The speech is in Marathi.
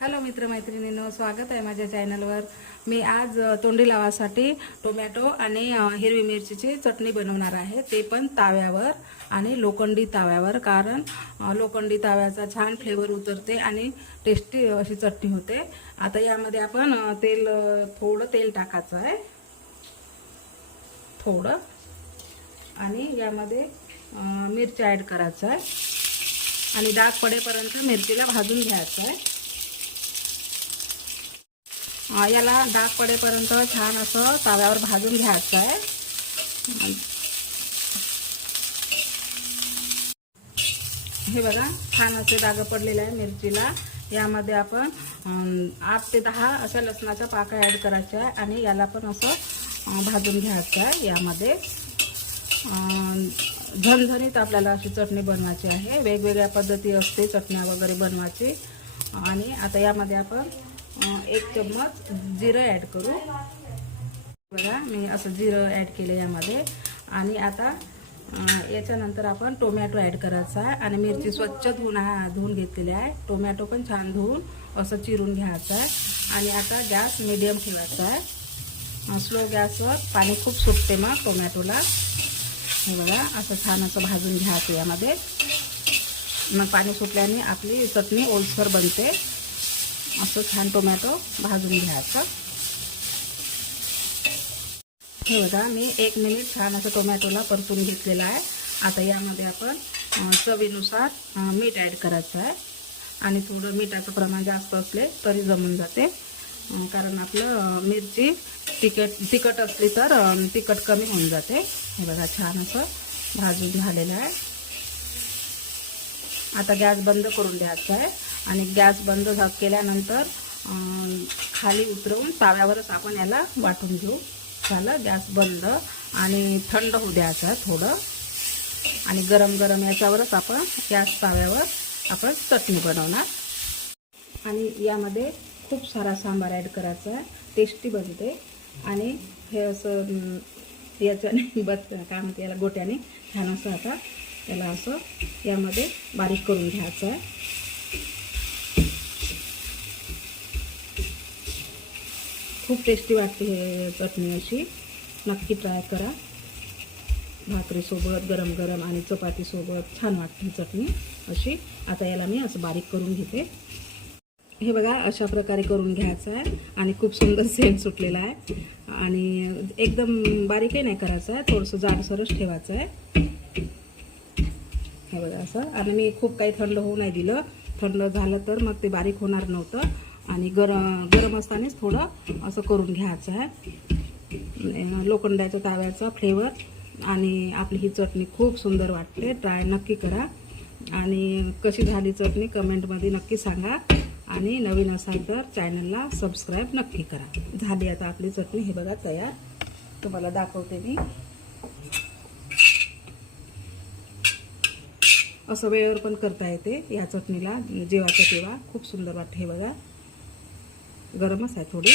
हॅलो मित्रमैत्रिणींनो स्वागत आहे माझ्या चॅनलवर. मी आज तोंडी लावासाठी टोमॅटो आणि हिरवी मिरचीची चटणी बनवणार आहे. ते पण ताव्यावर आणि लोखंडी ताव्यावर कारण लोखंडी ताव्याचा छान फ्लेवर उतरते आणि टेस्टी अशी चटणी होते. आता यामध्ये आपण तेल थोडं तेल टाकायचं आहे. थोडं. आणि यामध्ये मिरची ॲड करायचं आहे. आणि डाग पडेपर्यंत मिरचीला भाजून घ्यायचं आहे. याला डाग पडेपर्यंत छान असं तव्यावर भाजून घ्यायचं आहे. हे बघा छान असे डाग पडलेले आहे मिरचीला. यामध्ये आपण आठ ते दहा अशा लसणाच्या पाकळ्या ॲड करायच्या आहे आणि याला पण असं भाजून घ्यायचं आहे यामध्ये. झणझणीत आपल्याला अशी चटणी बनवायची आहे. वेगवेगळ्या पद्धती असते चटण्या वगैरे बनवायची. आणि आता यामध्ये आपण एक चम्मच जिरं ॲड करू. बघा मी असं जिरं ॲड केलं यामध्ये. आणि आता याच्यानंतर आपण टोमॅटो ॲड करायचा आहे. आणि मिरची स्वच्छ धुवून हा धुवून घेतलेली आहे. टोमॅटो पण छान धुवून असं चिरून घ्यायचं आहे. आणि आता गॅस मिडियम ठेवायचा आहे. स्लो गॅसवर पाणी खूप सुटते मग टोमॅटोला हे बघा असं छान असं भाजून घ्यायचं यामध्ये. मग पाणी सुटल्याने आपली चटणी ओलसर बनते. असं छान टोमॅटो भाजून घ्यायचं. हे बघा मी एक मिनिट छान असं टोमॅटोला परतून घेतलेलं आहे. आता यामध्ये आपण चवीनुसार मीठ ॲड करायचं आहे. आणि थोडं मिठाचं प्रमाण जास्त असले तरी जमून जाते. कारण आपलं मिरची तिखट तिखट असली तर तिखट कमी होऊन जाते. हे बघा छान असं भाजून झालेलं आहे. आता गॅस बंद करून द्यायचा आहे. आणि गॅस बंद केल्यानंतर खाली उतरवून ताव्यावरच आपण याला वाटून घेऊ. झालं गॅस बंद. आणि थंड होऊ द्यायचं थोडं. आणि गरम गरम याच्यावरच आपण गॅस ताव्यावर आपण चटणी बनवणार. आणि यामध्ये खूप सारा सांबार ॲड करायचा आहे. टेस्टी बनते. आणि हे असं याच्याने बस काय म्हणते याला गोट्याने छान असं आता याला असं यामध्ये बारीक करून घ्यायचं आहे. खूप टेस्टी वाटते हे चटणी अशी. नक्की ट्राय करा. भाकरीसोबत गरम गरम आणि चपातीसोबत छान वाटते ही चटणी अशी. आता याला मी असं बारीक करून घेते. हे बघा अशा प्रकारे करून घ्यायचं आहे आणि खूप सुंदर सेम सुटलेला आहे. आणि एकदम बारीकही नाही करायचं आहे थोडंसं जाडसरच ठेवायचं आहे. हे बघा असं. आणि मी खूप काही थंड होऊ नाही दिलं. थंड झालं तर मग ते बारीक होणार नव्हतं. आणि गरम गरम असतानाच थोडं असं करून घ्यायचं आहे. लोखंडाच्या ताव्याचा फ्लेवर आणि आपली ही चटणी खूप सुंदर वाटते. ट्राय नक्की करा. आणि कशी झाली चटणी कमेंटमध्ये नक्की सांगा. आणि नवीन असाल तर चॅनलला सबस्क्राईब नक्की करा. झाली आता आपली चटणी. हे बघा तयार. तुम्हाला दाखवते मी. असं वेळेवर पण करता येते या चटणीला. जेवाच्या तेव्हा. खूप सुंदर वाटते हे बघा. गरमच आहे थोडी.